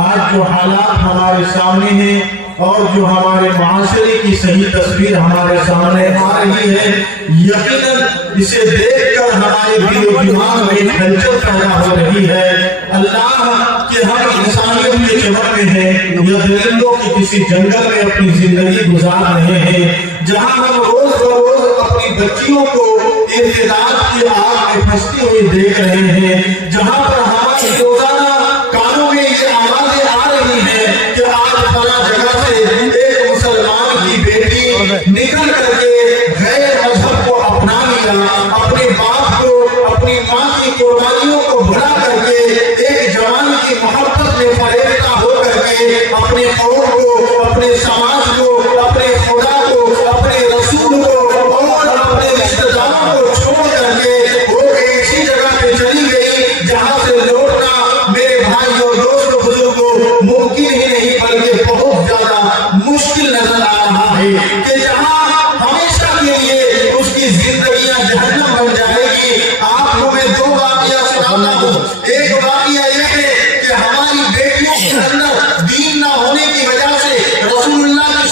آج جو حالات ہمارے سامنے ہیں اور جو ہمارے معاشرے کی صحیح تصویر ہمارے سامنے آ رہی ہے، یقیناً اسے دیکھ کر ہمارے دل و دماغ میں ہلچل پیدا ہو رہی ہے۔ اللہ کہ ہم انسانیت کے چمن میں ہیں یا درندوں کی کسی جنگل میں اپنی زندگی گزار رہے ہیں، جہاں ہم روز بروز اپنی بچیوں کو ارتداد کی آگ میں پھنستی ہوئی دیکھ رہے ہیں، جہاں پر ہماری روزانہ کانوں میں یہ آوازیں آ رہی ہیں کہ آج فلاں جگہ سے ایک مسلمان کی بیٹی نکل کر کے غیر مذہب کو اپنا لیا، اپنے باپ کو اپنی ماں کی قربانیوں کو بھلا کر کے ایک جوان کی محبت میں فریفتہ ہو کر کے اپنے قوم کو، اپنے سماج کو، اپنے خدا کو، اپنے رسول کو اور اپنے رشتہ داروں کو چھوڑ کر کے وہ ایسی جگہ پہ چلی گئی جہاں سے لوٹنا میرے بھائیوں، دوستوں، بزرگوں ممکن ہی نہیں بلکہ بہت زیادہ مشکل نظر آ رہا ہے کہ جہاں ہمیشہ کے لیے اس کی زندگیاں جہنم بن جائے گی۔ آپ کو میں دو واقعہ سناتا ہوں۔ ایک واقعہ یہ ہے کہ ہماری بیٹیوں کے اندر دین نہ ہونے کی وجہ سے رسول اللہ کی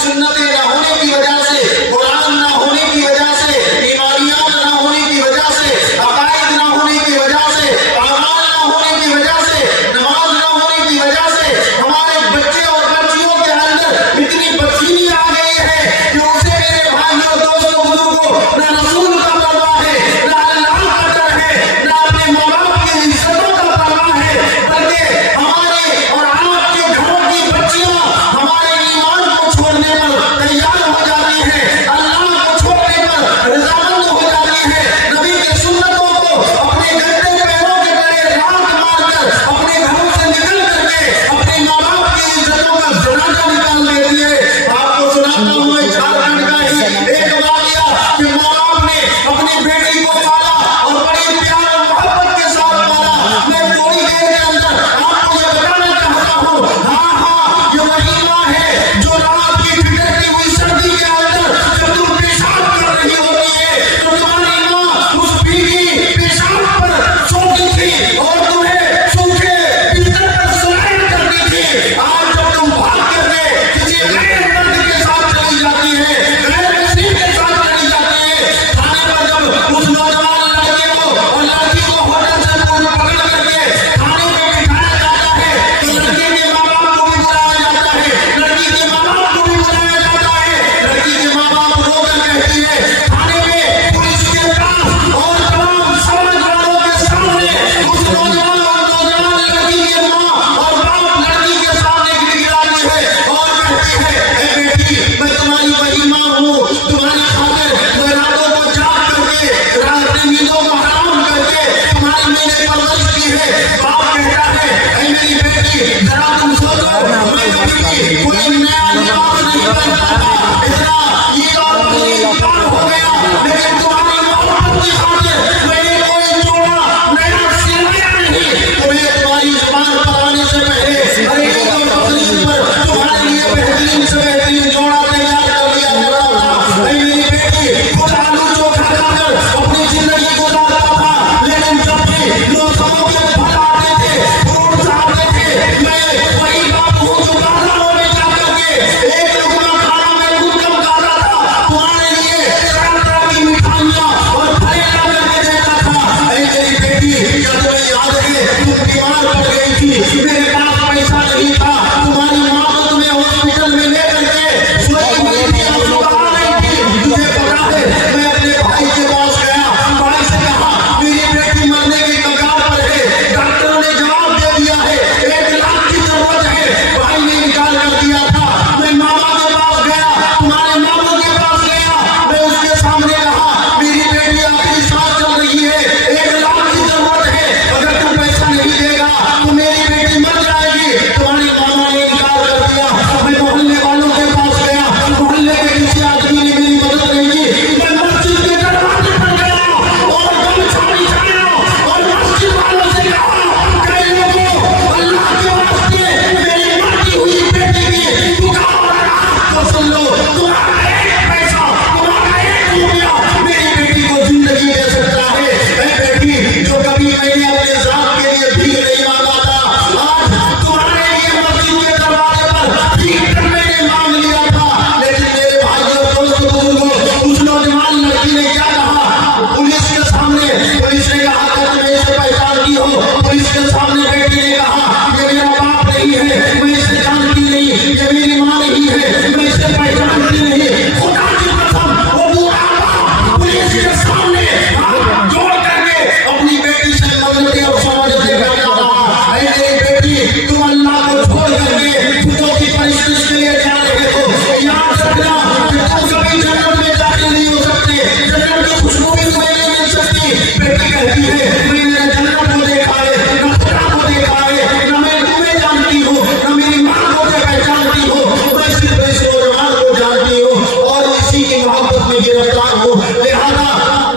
अल्लाह को छोड़ करके खुदों की परस्तिश के लिए जा रहे हो, याद रखना कि तुम कभी जन्नत में दाखिल नहीं हो सकते, जन्नत की खुशबू भी तुम्हें नहीं मिल सकती। बेटी कहती है मैंने जन्नत को देखा है, न खुदा को देखा है, न मैं तुम्हें जानती हूँ, न मेरी माँ को पहचानती हूँ, मैं सिर्फ इस नौजवान को जानती हूँ और इसी की मोहब्बत में गिरफ्तार हूँ। लिहाजा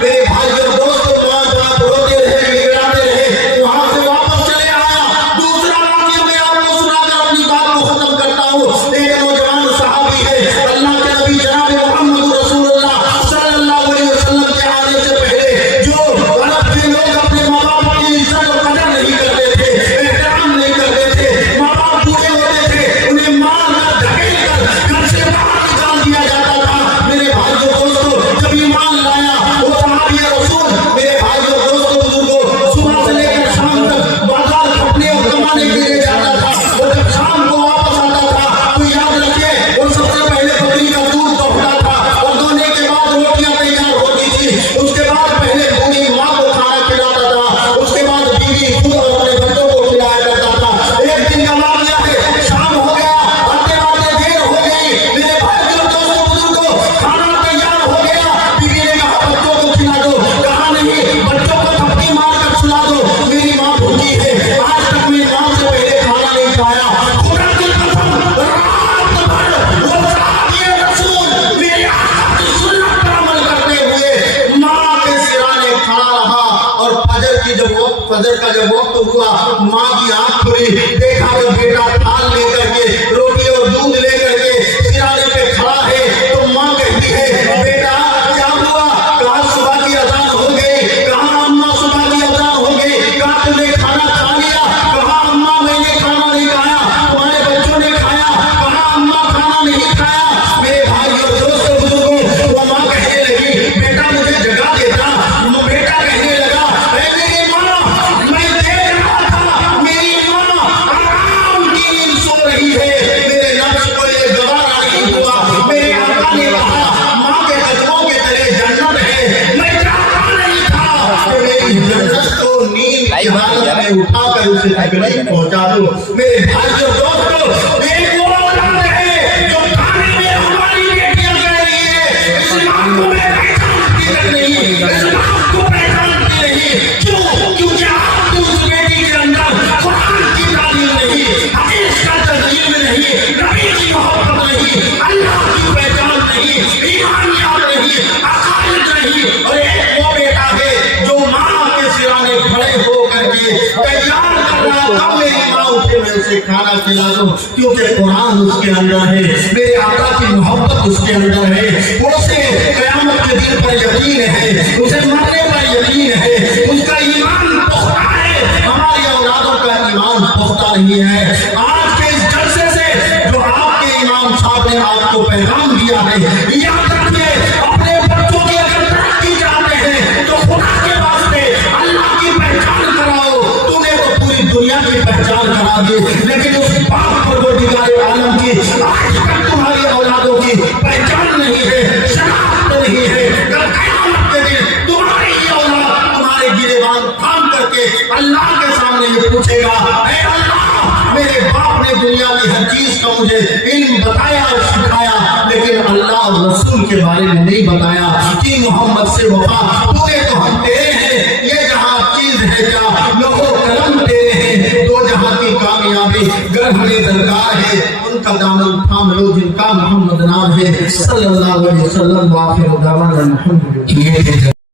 मेरे भाई और दोस्तों, आप रोते रहे, गिड़गिड़ाते रहे, वहां से वापस चले आया। दूसरा वाक़या मैं आपको सुनाकर अपनी बात को खत्म करता हूँ। एक नौजवान सहाबी है, अल्लाह के नबी जनाब मोहम्मद रसूलुल्लाह सल्लल्लाहु अलैहि वसल्लम के आने से पहले जो अरब के लोग अपने माँ बाप की इज्जत और कदर नहीं करते थे, एहतराम नहीं करते थे, माँ बाप बूढ़े होते थे, उन्हें मार कर धकेल कर घर से बाहर निकाल दिया जाता था। मेरे भाइयों दोस्तों, जब ईमान लाया वो सहाबी रसूल, मेरे भाइयों दोस्तों बुजुर्गों, सुबह से लेकर शाम तक बाजार खपने और कमाने के लिए जाता था। और जब शाम को वापस आता था तो याद रखिए वो सबसे पहले बकरी का दूध दोहता था और दोहने के बाद रोटियां तैयार होती थी। उसके बाद पहले पूरी माँ को खाना खिलाता था, उसके बाद बीवी खुद और अपने बच्चों को खिलाया करता था। एक दिन का वाक़या है, शाम हो गया, आते आते देर हो गई, मेरे भाइयों दोस्तों बुजुर्गों, खाना तैयार हो गया। बीवी ने कहा बच्चों को खिला दो, कहा नहीं, बच्चों को थप्पी मार कर सुला दो, मेरी माँ भूखी है, आज तक मेरी माँ से पहले खाना नहीं खाया। खुदा की कसम, रात भर वो सहाबी रसूल मेरे आका की सुन्नत पर अमल करते हुए माँ के सिराने खड़ा रहा। और फजर का जब वक्त हुआ, माँ की आंख खुली, देखा तो बेटा थाल लेकर के, रोटी और दूध लेकर के सिराने पे खड़ा है। तो माँ कहती है बेटा क्या हुआ? कहा सुबह की अजान हो गई। कहा अम्मा सुबह की अजान हो गई। कहा तुमने खाना खा लिया? कहा अम्मा मैंने खाना नहीं खाया। तुम्हारे बच्चों ने खाया? कहा अम्मा खाना नहीं खाया। मेरे भाई और दोस्तों बुजुर्गों, वो माँ कहने लगी बेटा मुझे जगा देता। बेटा कहने लगा मेरी माँ, मैं देख रहा था मेरी माँ आराम की नींद सो रही है, मेरे नफ्स को ये गवारा नहीं हुआ। मेरे आका ने कहा माँ के कदमों के तले जन्नत है, मैं चाहता नहीं था कि मेरी जन्नत को नींद की हालत में उठाकर उसे तकलीफ पहुंचा दूं। मेरे भाइयों दोस्तों, एक वो औलाद है जो खाने में हमारी बेटियां कह रही है इस्लाम को मैं पहचानती नहीं, इस्लाम को पहचानती नहीं। क्यों? क्योंकि आपकी उस बेटी के अंदर कुरान की तालीम नहीं, हदीस का तज़कीर नहीं, नबी की मोहब्बत नहीं, अल्लाह की पहचान नहीं, ईमान याद नहीं, अकायद नहीं। और एक वो बेटा है जो माँ के सिराने खड़े होकर के तैयार कर रहा था मेरी माँ उठे मैं उसे खाना खिला दूं, क्योंकि कुरान उसके अंदर है, मेरे आका की मोहब्बत उसके अंदर है, उसे क़यामत के दिन पर यकीन है, उसे मरने पर यकीन है, उसका ईमान पुख्ता है। हमारी औलादों का ईमान पुख्ता नहीं है। आज के इस जलसे से जो आपके इमाम साहब ने आपको पैगाम दिया है, याद रखिए अपने बच्चों की अगर तरक्की चाहते हैं तो खुदा के वास्ते अल्लाह की पहचान कराओ। तूने तो पूरी दुनिया की पहचान करा दी, लेकिन उस पाक परवरदिगार आलम की आज तक तुम्हारी औलादों की पहचान नहीं है, शनाख्त नहीं है। कल क़यामत के दिन तुम्हारी ये औलाद तुम्हारे गिरेबान थाम करके अल्लाह के सामने ये पूछेगा, ऐ अल्लाह मेरे बाप ने दुनिया की हर चीज का मुझे इल्म बताया और सिखाया, लेकिन अल्लाह और रसूल के बारे में नहीं बताया कि मोहम्मद से वफा पूरे तो हम तेरे हैं, ये जहाँ चीज है क्या लोगों कलम तेरे हैं, दो जहाँ की कामयाबी गर हमें दरकार है, उनका दामन थाम लो जिनका मोहम्मद नाम है सल्लल्लाहु अलैहि वसल्लम।